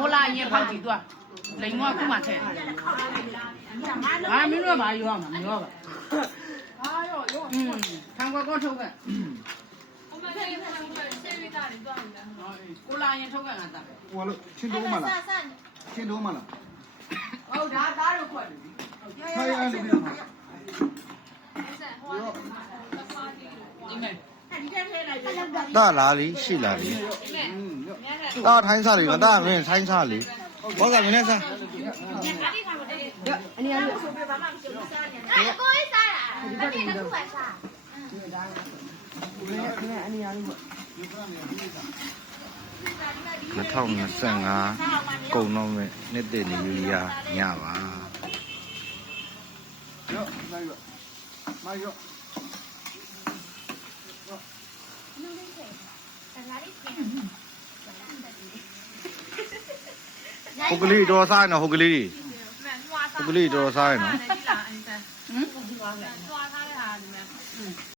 ကိုလာရင်ဖောက်ကြည့်သွားလိန်ကခုမှထဲမင်းတို့ဘာရောမှာမရောပါခံကွက်ကောထုတ်ခဲ့ကိုလာရင်ထုတ်ခဲ့ငါသားဟိုလို့ချင်းတိုးမလားချင်းတိုးမလားဟုတ်ဒါသားတို့ခွက်တယ်ဖိုင်အားလေးပြပါ大哪里？是哪里？大摊啥里嘛？大面摊啥里？我感觉那啥。2025ကုန်တော့မဲ့နှစ်တည်းနေယူရညပါ ရောလိုက်ရောမရော ဟိုကလေးတော်စားနော်ဟိုကလေးဟိုကလေးတော်စားနော်